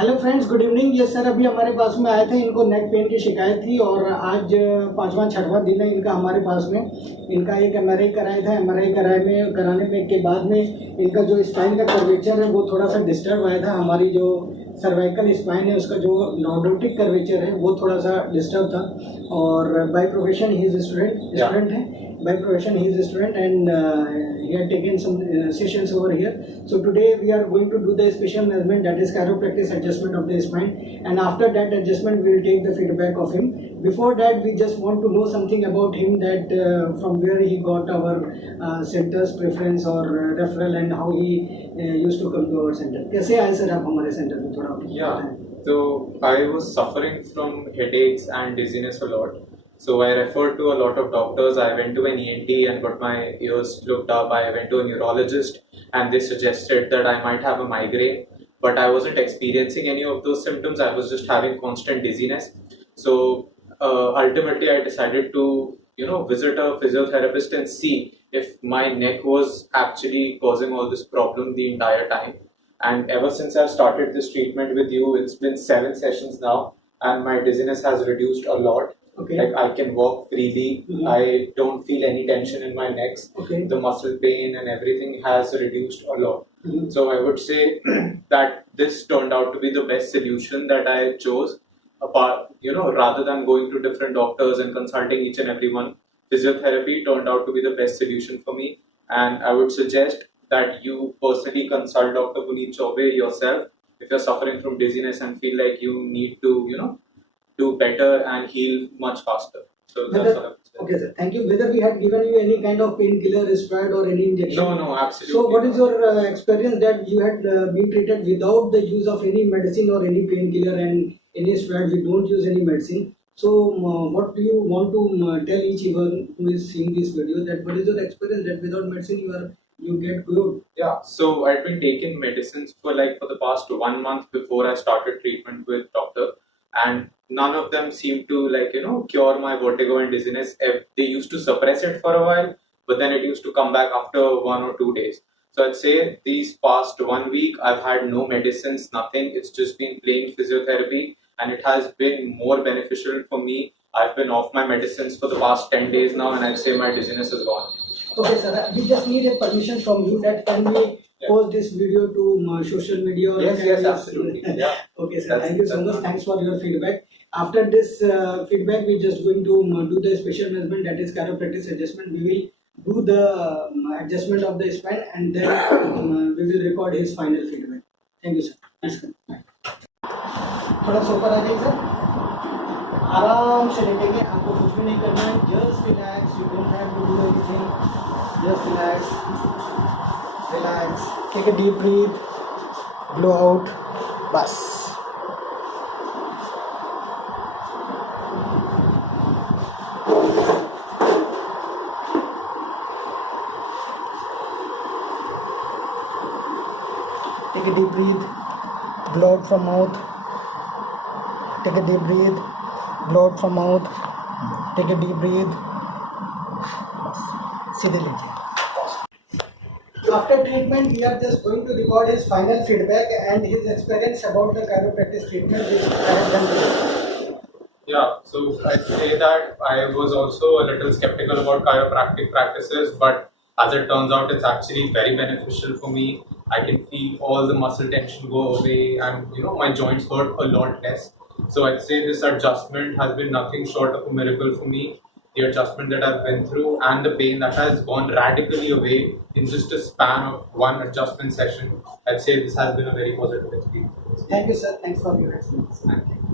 Hello friends, good evening. ये sir अभी हमारे पास में आए थे, इनको नेक पेन की शिकायत थी और आज पाँचवा छठवां दिन है इनका हमारे पास में। इनका एक एमआरआई कराया था। एमआरआई कराने में के बाद में इनका जो स्पाइन का कर्वेचर है वो थोड़ा सा डिस्टर्ब आया था। हमारी जो सर्वाइकल स्पाइन है उसका जो नॉर्डोटिक कर्वेचर है वो थोड़ा सा डिस्टर्ब था। और by profession he is student है। By profession he is a student and he had taken some sessions over here. So today we are going to do the special measurement, that is chiropractic adjustment of the spine, and after that adjustment we will take the feedback of him. Before that we just want to know something about him, that from where he got our center's preference or referral and how he used to come to our center. कैसे आए sir आप हमारे centre में, थोड़ा बताएं। So I was suffering from headaches and dizziness a lot. So I referred to a lot of doctors. I went to an ENT and got my ears looked up. I went to a neurologist and they suggested that I might have a migraine, but I wasn't experiencing any of those symptoms. I was just having constant dizziness. So ultimately I decided to, visit a physiotherapist and see if my neck was actually causing all this problem the entire time. And ever since I started this treatment with you, it's been 7 sessions now and my dizziness has reduced a lot. Okay. Like I can walk freely. I don't feel any tension in my necks. Okay. The muscle pain and everything has reduced a lot. So I would say that this turned out to be the best solution that I chose. Apart, rather than going to different doctors and consulting each and every one, physiotherapy turned out to be the best solution for me. And I would suggest that you personally consult Dr. Puneet Chaube yourself if you're suffering from dizziness and feel like you need to, do better and heal much faster. So that's what I would say. Okay, sir. Thank you. Whether we had given you any kind of painkiller, steroid, or any injection? No, absolutely. So, what is your experience that you had been treated without the use of any medicine or any painkiller and any steroid? We don't use any medicine. So, what do you want to tell each one who is seeing this video, that what is your experience that without medicine you get good? Yeah. So I'd been taking medicines for the past 1 month before I started treatment with doctor, and none of them seemed to cure my vertigo and dizziness. They used to suppress it for a while, but then it used to come back after 1 or 2 days. So I'd say these past 1 week I've had no medicines, nothing. It's just been plain physiotherapy and it has been more beneficial for me. I've been off my medicines for the past 10 days now and I'd say my dizziness is gone. Okay, sir. We just need a permission from you that can we post this video to social media? Or Yes, absolutely. Yeah. Okay, sir. Thank you so much. Thanks for your feedback. After this feedback, we're just going to do the special measurement, that is chiropractic adjustment. We will do the adjustment of the spine and then we will record his final feedback. Thank you, sir. Yes, sir. थोड़ा सा ऊपर आ जाइए sir, आराम से लेटेंगे, आपको कुछ भी नहीं करना है, just relax, you don't have to do anything, just relax, take a deep breath, blow out, बस। Take a deep breath, blow out from mouth. Take a deep breath, blow out from mouth. Take a deep breath. सीधे लीजिए। After treatment, we are just going to record his final feedback and his experience about the chiropractic treatment which I have done today. Yeah, so I'd say that I was also a little skeptical about chiropractic practices, but as it turns out, it's actually very beneficial for me. I can feel all the muscle tension go away and my joints hurt a lot less. So I'd say this adjustment has been nothing short of a miracle for me. The adjustment that I've been through and the pain that has gone radically away in just a span of one adjustment session, I'd say this has been a very positive experience. Thank you, sir. Thanks for your experience. Thank you.